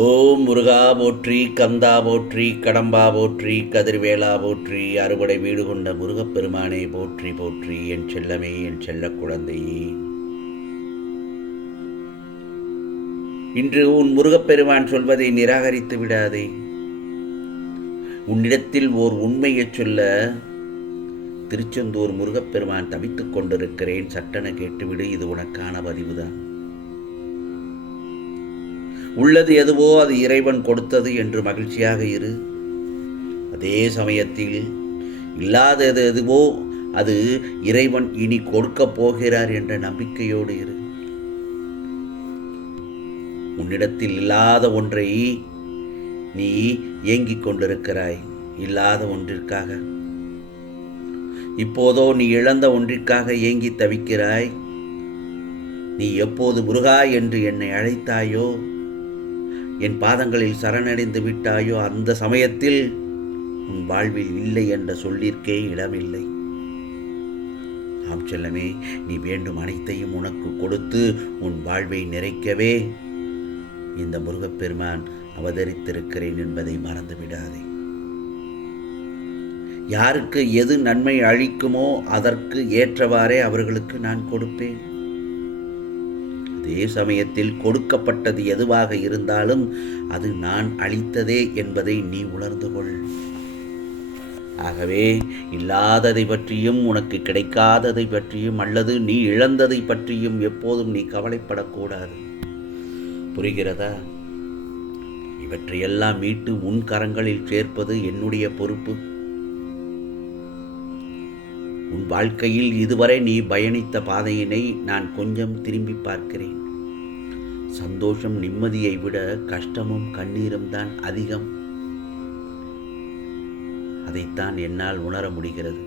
ஓம் முருகா போற்றி, கந்தா போற்றி, கடம்பா போற்றி, கதிர்வேலா போற்றி, அறுபடை வீடு கொண்ட முருகப்பெருமானே போற்றி போற்றி. என் செல்லமே, என் செல்ல குழந்தையே, இன்று உன் முருகப்பெருமான் சொல்வதை நிராகரித்து விடாதே. உன்னிடத்தில் ஓர் உண்மையைச் சொல்ல திருச்செந்தூர் முருகப்பெருமான் தவித்துக் கொண்டிருக்கிறேன், சட்டென கேட்டுவிடு. இது உனக்கான பதிவுதான். உள்ளது எதுவோ அது இறைவன் கொடுத்தது என்று மகிழ்ச்சியாக இரு. அதே சமயத்தில் இல்லாதது எதுவோ அது இறைவன் இனி கொடுக்கப் போகிறார் என்ற நம்பிக்கையோடு இரு. உன்னிடத்தில் இல்லாத ஒன்றை நீ ஏங்கிக் கொண்டிருக்கிறாய், இல்லாத ஒன்றிற்காக. இப்போதோ நீ இழந்த ஒன்றிற்காக ஏங்கி தவிக்கிறாய். நீ எப்போது முருகா என்று என்னை அழைத்தாயோ, என் பாதங்களில் சரணடைந்து விட்டாயோ, அந்த சமயத்தில் உன் வாழ்வில் இல்லை என்ற சொல்லிற்கே இடமில்லை. ஆம் செல்லமே, நீ வேண்டும் அனைத்தையும் உனக்கு கொடுத்து உன் வாழ்வை நிறைக்கவே இந்த முருகப்பெருமான் அவதரித்திருக்கிறேன் என்பதை மறந்துவிடாதே. யாருக்கு எது நன்மை அளிக்குமோ அதற்கு ஏற்றவாறே அவர்களுக்கு நான் கொடுப்பேன். அதே சமயத்தில் கொடுக்கப்பட்டது எதுவாக இருந்தாலும் அது நான் அளித்ததே என்பதை நீ உணர்ந்து கொள். ஆகவே இல்லாததை பற்றியும், உனக்கு கிடைக்காததை பற்றியும், அல்லது நீ இழந்ததை பற்றியும் எப்போதும் நீ கவலைப்படக்கூடாது. புரிகிறதா? இவற்றையெல்லாம் மீட்டு உன் கரங்களில் சேர்ப்பது என்னுடைய பொறுப்பு. உன் வாழ்க்கையில் இதுவரை நீ பயணித்த பாதையினை நான் கொஞ்சம் திரும்பி பார்க்கிறேன். சந்தோஷம் நிம்மதியை விட கஷ்டமும் கண்ணீரும் தான் அதிகம். அதைத்தான் என்னால் உணர முடிகிறது.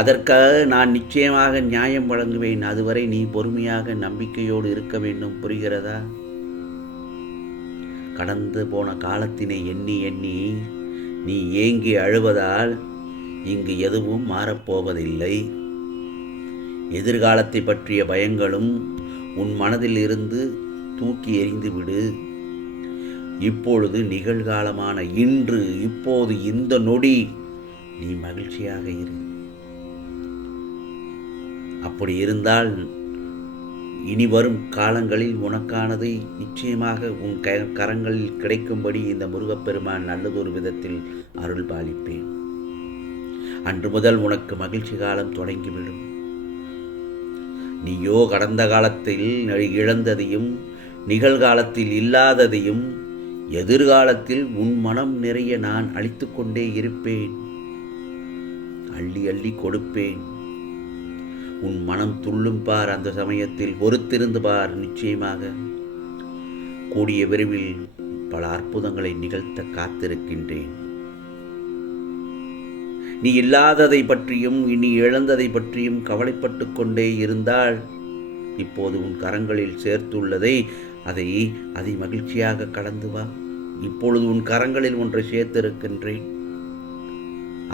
அதற்காக நான் நிச்சயமாக நியாயம் வழங்குவேன். அதுவரை நீ பொறுமையாக நம்பிக்கையோடு இருக்க வேண்டும். புரிகிறதா? கடந்து போன காலத்தினை எண்ணி எண்ணி நீ ஏங்கி அழுவதால் இங்கு எதுவும் மாறப்போவதில்லை. எதிர்காலத்தை பற்றிய பயங்களும் உன் மனதில் இருந்து தூக்கி எறிந்துவிடு. இப்பொழுது நிகழ்காலமான இன்று, இப்போது, இந்த நொடி நீ மகிழ்ச்சியாக இரு. அப்படி இருந்தால் இனி வரும் காலங்களில் உனக்கானதை நிச்சயமாக உன் கரங்களில் கிடைக்கும்படி இந்த முருகப்பெருமான் நல்லதொரு விதத்தில் அருள் பாலிப்பேன். அன்று முதல் உனக்கு மகிழ்ச்சி காலம் தொடங்கிவிடும். நீயோ கடந்த காலத்தில் இழந்ததையும், நிகழ்காலத்தில் இல்லாததையும், எதிர்காலத்தில் உன் மனம் நிறைய நான் அளித்து கொண்டே இருப்பேன். அள்ளி அள்ளி கொடுப்பேன். உன் மனம் துள்ளும் பார். அந்த சமயத்தில் பொறுத்திருந்து பார். நிச்சயமாக கூடிய விரைவில் பல அற்புதங்களை நிகழ்த்த காத்திருக்கின்றேன். நீ இல்லாததை பற்றியும் இனி இழந்ததை பற்றியும் கவலைப்பட்டு கொண்டே இருந்தால் இப்போது உன் கரங்களில் சேர்த்துள்ளதை அதை மகிழ்ச்சியாக கடந்து வா. இப்பொழுது உன் கரங்களில் ஒன்றை சேர்த்திருக்கின்றேன்.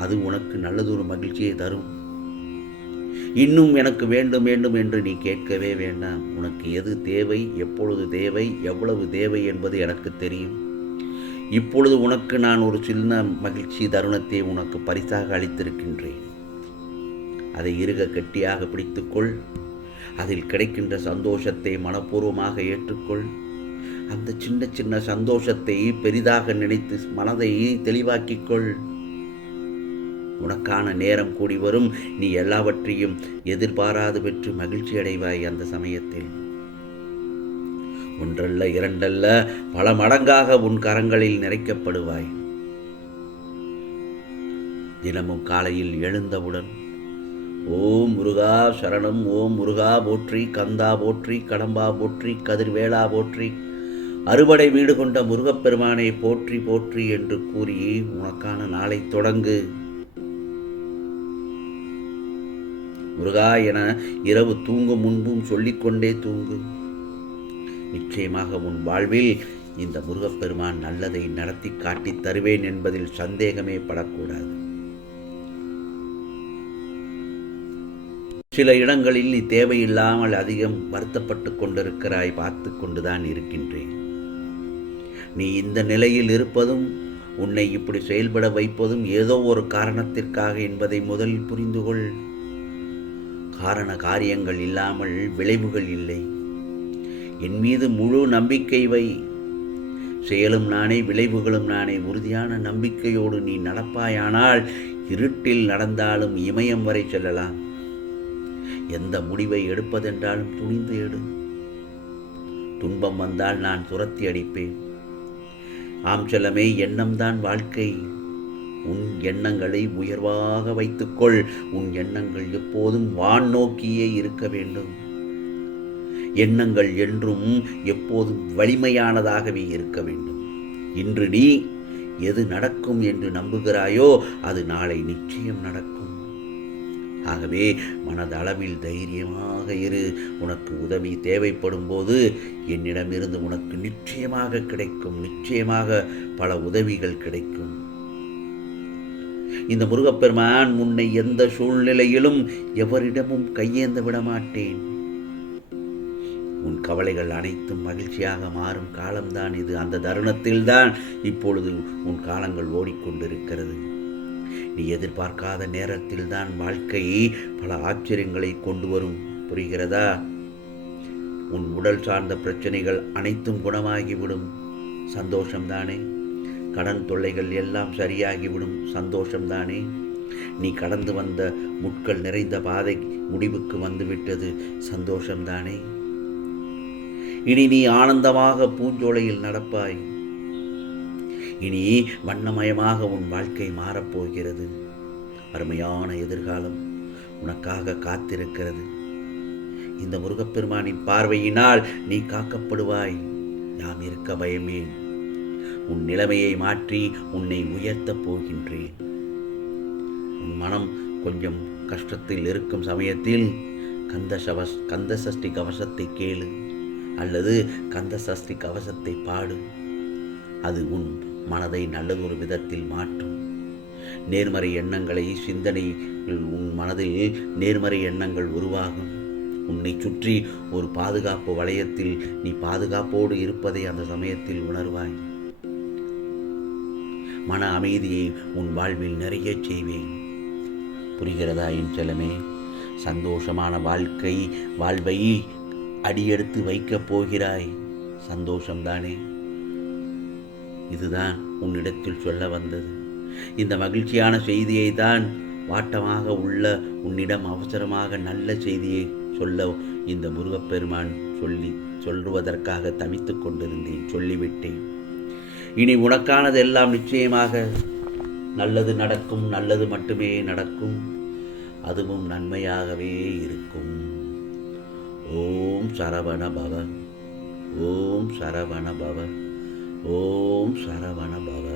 அது உனக்கு நல்லதொரு மகிழ்ச்சியை தரும். இன்னும் எனக்கு வேண்டும் வேண்டும் என்று நீ கேட்கவே வேண்டாம். உனக்கு எது தேவை, எப்பொழுது தேவை, எவ்வளவு தேவை என்பது எனக்கு தெரியும். இப்பொழுது உனக்கு நான் ஒரு சின்ன மகிழ்ச்சி தருணத்தை உனக்கு பரிசாக அளித்திருக்கின்றேன். அதை இறுக கெட்டியாக பிடித்துக்கொள். அதில் கிடைக்கின்ற சந்தோஷத்தை மனப்பூர்வமாக ஏற்றுக்கொள். அந்த சின்ன சின்ன சந்தோஷத்தை பெரிதாக நினைத்து மனதை தெளிவாக்கிக்கொள். உனக்கான நேரம் கூடி வரும். நீ எல்லாவற்றையும் எதிர்பாராது பெற்று மகிழ்ச்சி அடைவாய். அந்த சமயத்தில் ஒன்றல்ல இரண்டல்ல பல மடங்காக உன் கரங்களில் நிறைக்கப்படுவாய். தினமும் காலையில் எழுந்தவுடன் ஓம் முருகா சரணம், ஓம் முருகா போற்றி, கந்தா போற்றி, கடம்பா போற்றி, கதிர்வேலா போற்றி, அறுபடை வீடு கொண்ட முருகப்பெருமானை போற்றி போற்றி என்று கூறி உனக்கான நாளை தொடங்கு. முருகா என இரவு தூங்கும் முன்பும் சொல்லிக்கொண்டே தூங்கு. நிச்சயமாக உன் வாழ்வில் இந்த முருகப்பெருமான் நல்லதை நடத்தி காட்டி தருவேன் என்பதில் சந்தேகமே படக்கூடாது. சில இடங்களில் நீ தேவையில்லாமல் அதிகம் வருத்தப்பட்டு கொண்டிருக்கிறாய். பார்த்து கொண்டுதான் இருக்கின்றேன். நீ இந்த நிலையில் இருப்பதும் உன்னை இப்படி செயல்பட வைப்பதும் ஏதோ ஒரு காரணத்திற்காக என்பதை முதலில் புரிந்து கொள். காரண காரியங்கள் இல்லாமல் விளைவுகள் இல்லை. என் மீது முழு நம்பிக்கை வை. செயலும் நானே, விளைவுகளும் நானே. உறுதியான நம்பிக்கையோடு நீ நடப்பாயானால் இருட்டில் நடந்தாலும் இமயம் வரை செல்லலாம். எந்த முடிவை எடுப்பதென்றாலும் துணிந்து எடு. துன்பம் வந்தால் நான் துரத்தி அடிப்பேன். ஆம் செல்லமே, எண்ணம்தான் வாழ்க்கை. உன் எண்ணங்களை உயர்வாக வைத்துக்கொள். உன் எண்ணங்கள் எப்போதும் வான் நோக்கியே இருக்க வேண்டும். எண்ணங்கள் என்றும் எப்போதும் வலிமையானதாகவே இருக்க வேண்டும். இன்று நீ எது நடக்கும் என்று நம்புகிறாயோ அது நாளை நிச்சயம் நடக்கும். ஆகவே மனதளவில் தைரியமாக இரு. உனக்கு உதவி தேவைப்படும் போது என்னிடமிருந்து உனக்கு நிச்சயமாக கிடைக்கும். நிச்சயமாக பல உதவிகள் கிடைக்கும். இந்த முருகப்பெருமான் உன்னை எந்த சூழ்நிலையிலும் எவரிடமும் கையேந்த விடமாட்டேன். உன் கவலைகள் அனைத்தும் மகிழ்ச்சியாக மாறும் காலம்தான் இது. அந்த தருணத்தில்தான் இப்பொழுது உன் காலங்கள் ஓடிக்கொண்டிருக்கிறது. நீ எதிர்பார்க்காத நேரத்தில்தான் வாழ்க்கை பல ஆச்சரியங்களை கொண்டு வரும். புரிகிறதா? உன் உடல் சார்ந்த பிரச்சனைகள் அனைத்தும் குணமாகிவிடும். சந்தோஷம்தானே? கடன் தொல்லைகள் எல்லாம் சரியாகிவிடும். சந்தோஷம்தானே? நீ கடந்து வந்த முட்கள் நிறைந்த பாதை முடிவுக்கு வந்துவிட்டது. சந்தோஷம்தானே? இனி நீ ஆனந்தமாக பூஞ்சோலையில் நடப்பாய். இனி வண்ணமயமாக உன் வாழ்க்கை மாறப்போகிறது. அருமையான எதிர்காலம் உனக்காக காத்திருக்கிறது. இந்த முருகப்பெருமானின் பார்வையினால் நீ காக்கப்படுவாய். யாம் இருக்க பயமேன். உன் நிலைமையை மாற்றி உன்னை உயர்த்தப் போகின்றேன். உன் மனம் கொஞ்சம் கஷ்டத்தில் இருக்கும் சமயத்தில் கந்த சஷ்டி கவசத்தை கேளு அல்லது கந்த சஷ்டி கவசத்தை பாடு. அது உன் மனதை நல்லதொரு விதத்தில் மாற்றும். நேர்மறை எண்ணங்களை சிந்தனை உன் மனதில் நேர்மறை எண்ணங்கள் உருவாகும். உன்னை சுற்றி ஒரு பாதுகாப்பு வளையத்தில் நீ பாதுகாப்போடு இருப்பதை அந்த சமயத்தில் உணர்வாய். மன அமைதியை உன் வாழ்வில் நிறைய செய்வேன். புரிகிறதா என் செல்லமே? சந்தோஷமான வாழ்வை அடியெடுத்து வைக்கப் போகிறாய். சந்தோஷம்தானே? இதுதான் உன்னிடத்தில் சொல்ல வந்தது. இந்த மகிழ்ச்சியான செய்தியை தான் வாட்டமாக உள்ள உன்னிடம் அவசரமாக நல்ல செய்தியை சொல்ல இந்த முருகப்பெருமான் சொல்லுவதற்காக தவித்துக் கொண்டிருந்தேன். சொல்லிவிட்டேன். இனி உனக்கானதெல்லாம் நிச்சயமாக நல்லது நடக்கும். நல்லது மட்டுமே நடக்கும். அதுவும் நன்மையாகவே இருக்கும். ஓம் சரவண பவ. ஓம் சரவண பவ. ஓம் சரவண பவ.